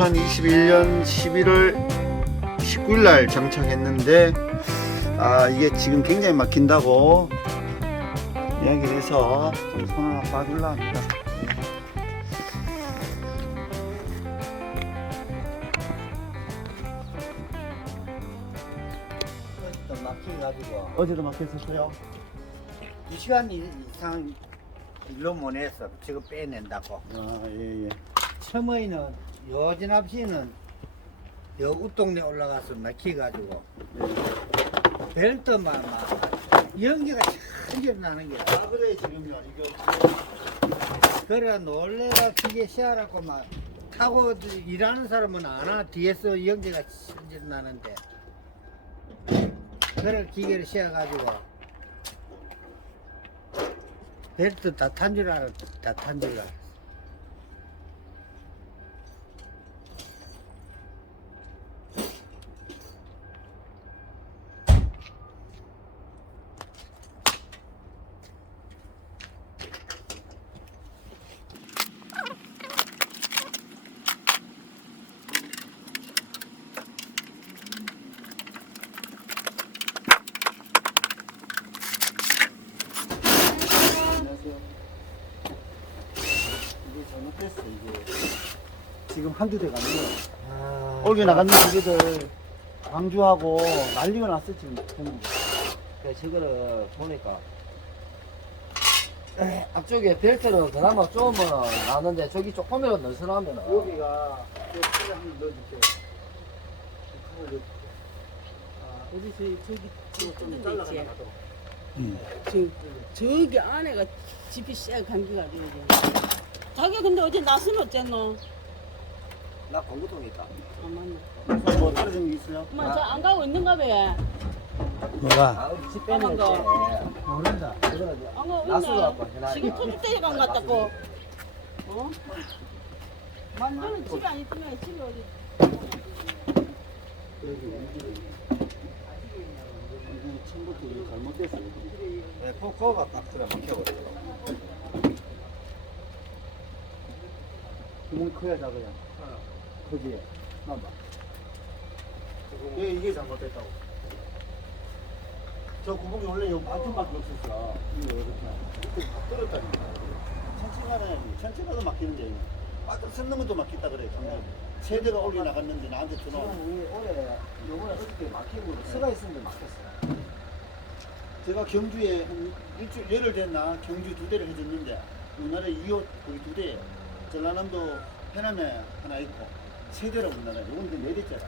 2021년 11월 19일 날 장착했는데 아 이게 지금 굉장히 막힌다고 이야기를 해서 좀손 하나 봐주려 합니다. 막혀가지고 어제도 막혔었어요. 2시간 이상 일로 못 해서 지금 빼낸다고 아 예예. 처음에는 요진 앞시는 여 웃동네 올라가서 막혀가지고 벨트만 막 연기가 천재 나는 게. 아 그래 지금요. 이거. 그래 놀래가 기계 시야라고 막 타고 일하는 사람은 안와 뒤에서 연기가 천재 나는데. 그래 기계를 씌워가지고 벨트 다 탄 줄 알았 다 탄 줄 알았어 안녕하세요. 이게 잘못됐어 이게. 지금 한두 대가 아니에요. 아, 올게 나갔는 기계들 광주하고 난리가 났어 지금 전부. 네, 저거를 보니까 에, 앞쪽에 벨트는 그나마 조금은 나는데 저기 조금이라도 늘씬하면 여기가 내 칼을 한번 넣어줄게. 칼을 넣어. 아, 어디 저기 저기 좀 뚫는 데 잘라가 있지. 나가도록. 저 저기 안에가 집이 쎄 감기가 지고 자기 근데 어제 나서는 어쨌노? 나 공구동에 있다 아뭐 떨어진 게 있어요? 엄마 저 안 가고 있는가 봐. 뭐가 아집 빼는 거 더. 모른다 저거는 이제 안 가고. 갖고 해놔. 지금 때가 안 갔다고. 어? 만나는 집에 안 있으면 집에 어디? 이게 처음부터 이게 잘못됐어. 이게. 네, 포커가 딱 그래 막혀버려 구멍이 커야 작아 야. 그지? 봐봐. 이게, 이게 잘못됐다고. 저 구멍이 원래 요 반쯤밖에 없었어. 이거 이렇게. 뚫었다니까. 천천히 가야지. 천천히 가도 막히는데. 빠져 섰는 것도 막혔다 그래. 정말. 세대가 올리 나갔는데 나한테 전화. 와. 지금 우리 올해 요번에 어저께 막히고 서가 있었는데 막혔어 제가 경주에 한 일주일 열흘 됐나 경주 두 대를 해줬는데 우리나라 2호 거기 두 대예요. 전라남도 해남에 하나 있고 세 대를 우리나라에 이건 이제 네 대째라.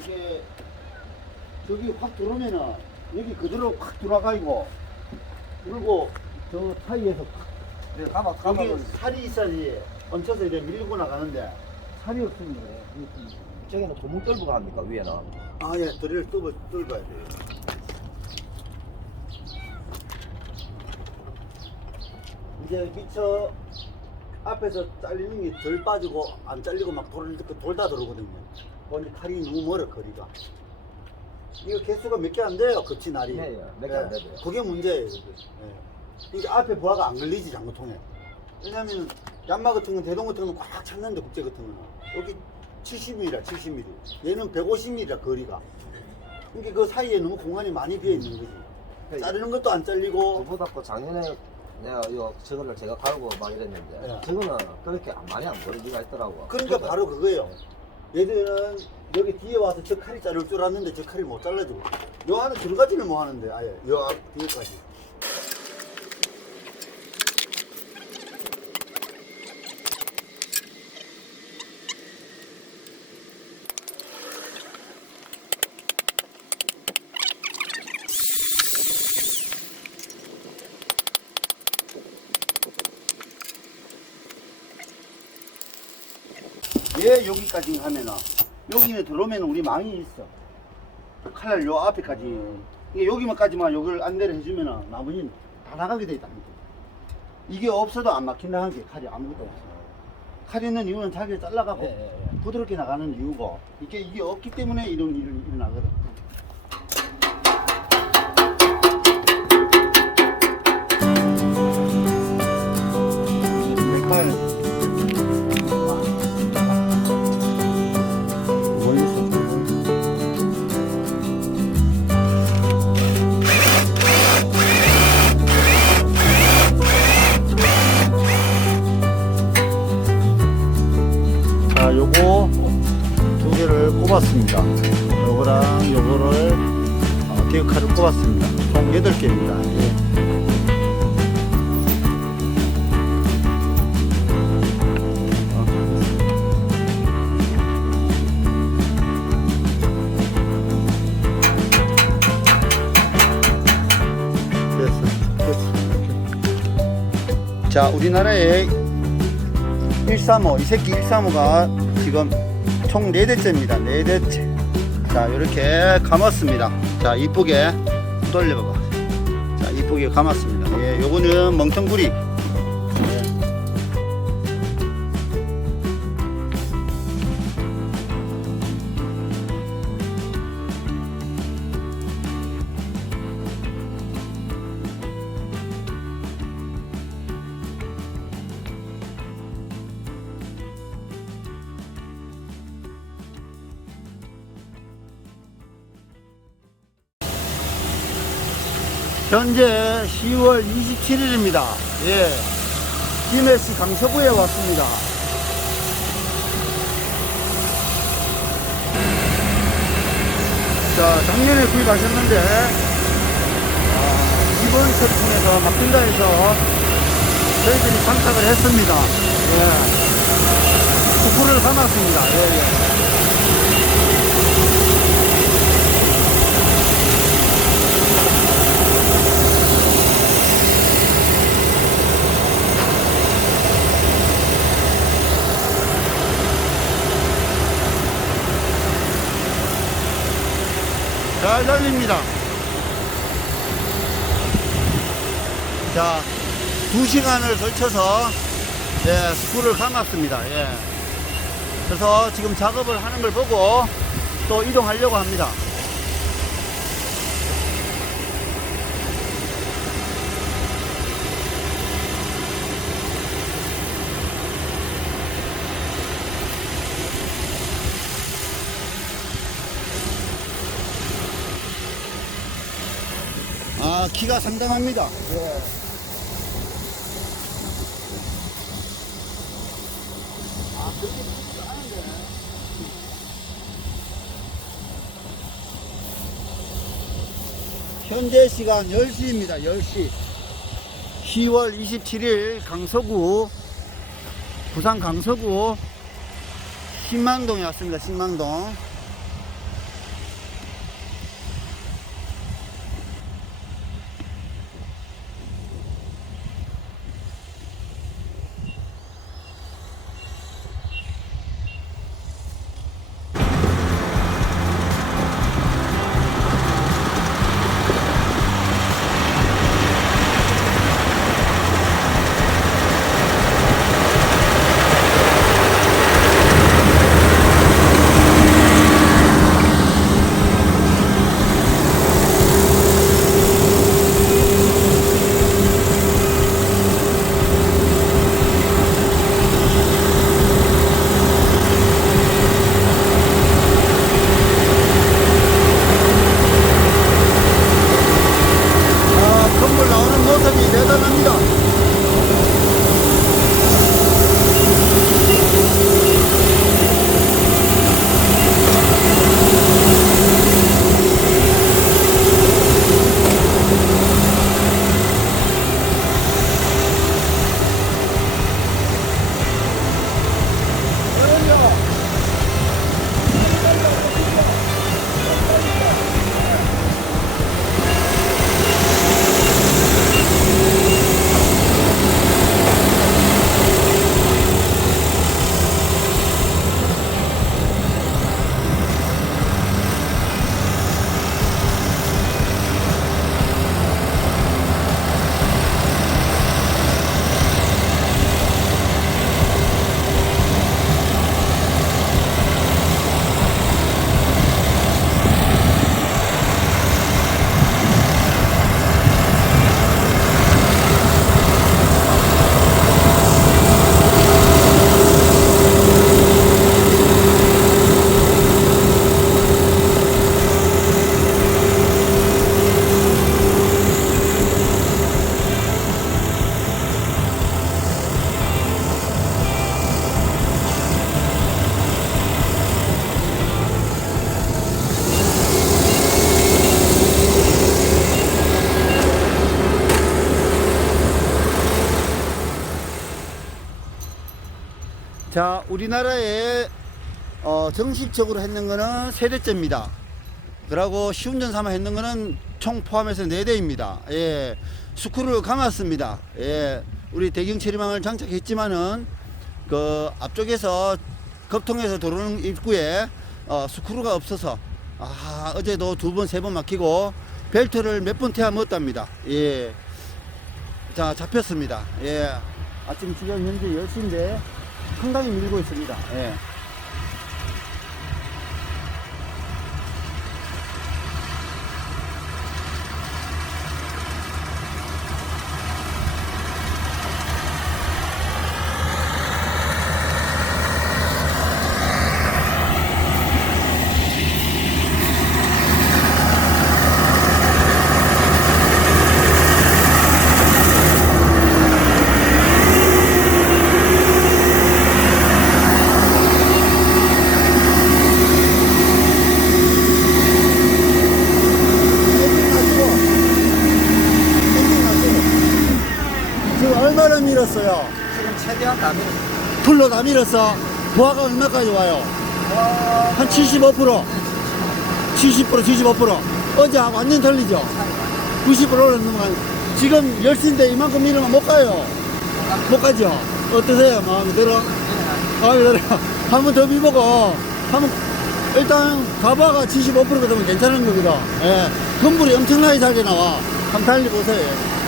이게 저기 확 들어오면은 여기 그대로 확 들어가고 그리고 저 사이에서 확 네, 가마 가마 여기 살이 있어야지 얹혀서 이렇게 밀고 나가는데 살이 없으면 그래. 저기는 구멍 뚫고 갑니까 위에는 아, 예, 드릴 뚫어, 뚫어야 돼요. 이제 미처 앞에서 잘리는 게 덜 빠지고 안 잘리고 막 돌, 그 돌다 들어오거든요. 근데 칼이 너무 멀어, 거리가. 이거 개수가 몇 개 안 돼요, 거치 날이. 네, 예, 몇개안 되죠. 그게 문제예요, 그게. 예. 이게 앞에 부하가 안 걸리지, 장고통에. 왜냐면, 얀마 같은 건, 대동 같은 건 꽉 찼는데, 국제 같은 거는. 여기 70mm, 70mm. 얘는 150mm라, 거리가. 그러니까 그 사이에 너무 공간이 많이 비어 있는 거지. 자르는 것도 안 잘리고, 그보다 그 작년에 내가 요 저거를 제가 갈고 막 이랬는데 네. 저거는 그렇게 안- 많이 안 걸리기가 있더라고 그러니까 바로 그거예요. 얘들은 여기 뒤에 와서 저 칼이 자를 줄 알았는데 저 칼이 못 잘라주고. 요 안에 들어가지를 못 하는데, 아예. 요 앞, 뒤에까지. 얘 여기까지 하면은 여기는 들어오면 우리 망이 있어. 칼날 요 앞에까지. 이게 여기만까지만 여기를 안내를 해주면은 나머지는 다 나가게 돼 있다. 이게 없어도 안 막힌다는 게 칼이 아무것도 없어. 칼이 있는 이유는 자기를 잘라가고 예, 예, 예. 부드럽게 나가는 이유고 이게 이게 없기 때문에 이런 일이 일어나거든. 자, 우리나라에 135, 이 새끼 135가 지금 총 4대째입니다. 4대째. 자, 이렇게 감았습니다. 자, 이쁘게 돌려봐봐. 자, 이쁘게 감았습니다. 예, 요거는 멍텅구리. 현재 10월 27일입니다. 예. 김해시 강서구에 왔습니다. 자, 작년에 구입하셨는데, 아, 이번 세품에서 막힌다 해서 저희들이 장착을 했습니다. 예. 부풀을 감았습니다. 예, 예. 잘 달립니다. 자, 두 시간을 걸쳐서 예, 스쿨을 감았습니다. 예. 그래서 지금 작업을 하는 걸 보고 또 이동하려고 합니다. 아, 키가 상당합니다. 예. 아. 현재 시간 10시입니다. 10시. 10월 27일 강서구, 부산 강서구 신망동에 왔습니다. 신망동. 자, 우리나라에 어, 정식적으로 했는 거는 세 대째입니다. 그러고 시운전 삼아 했는 거는 총 포함해서 네 대입니다. 예. 스크루를 감았습니다. 예. 우리 대경 처리망을 장착했지만은 그 앞쪽에서 급통에서 들어오는 입구에 어, 스크루가 없어서 아, 어제도 두 번, 세 번 막히고 벨트를 몇 번 태워 먹었답니다. 예. 자, 잡혔습니다. 예. 아침 지금 현재 10시인데 상당히 밀고 있습니다. 예. 엔진 놔두고. 엔진 놔두고. 지금 얼마나 밀었어요? 지금 최대한 다 밀었어. 풀로 다 밀었어. 부하가 얼마까지 와요? 한 75%. 70%, 75%. 어제하고 완전 틀리죠? 90% 올랐는 지금 10시인데 이만큼 밀으면 못 가요. 못 가죠? 어떠세요? 마음에 들어? 마음에 들어. 한번 더 밀보고, 한번, 일단 가바가 75% 되면 괜찮은 거거든. 예. 건물이 엄청나게 잘 나와. 한번 달려보세요.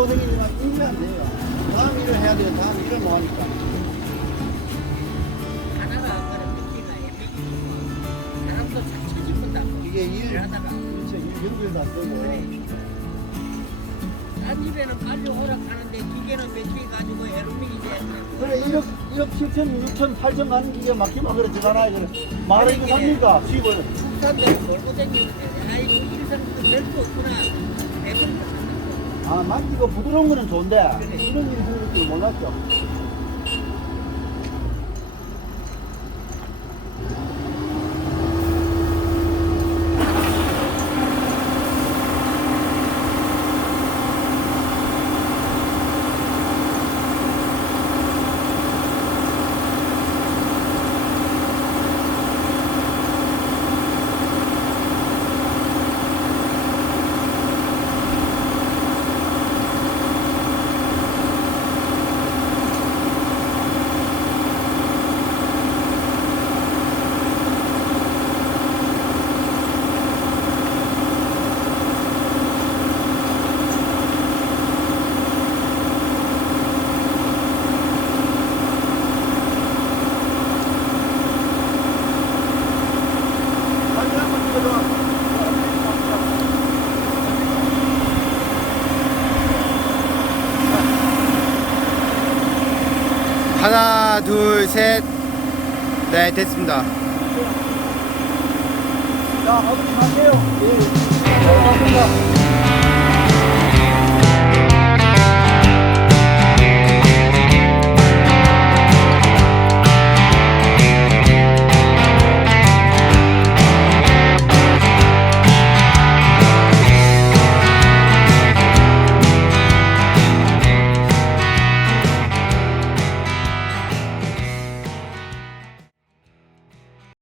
고생이지만 일이 안 돼요. 다음 일을 해야 돼요. 다음 일을 못 하니까. 하나가. 사람도 찾아집니다. 이게 일, 그렇죠. 일 연결도 안 되고. 딴 집에는 빨리 오락하는데 기계는 배치해 가지고 돼야 돼. 그래 1억, 1억 7천, 6천, 8천 가는 기계 막히면 그래 지나나 그래 말을 이거 합니까 수입을 북한들 몰고 다니는데 아이고 일상도 별거 없구나. 아 만지고 부드러운 거는 좋은데 이런 일이 생길 줄 몰랐죠 네, 됐습니다. 자, 아버님 가세요. 감사합니다.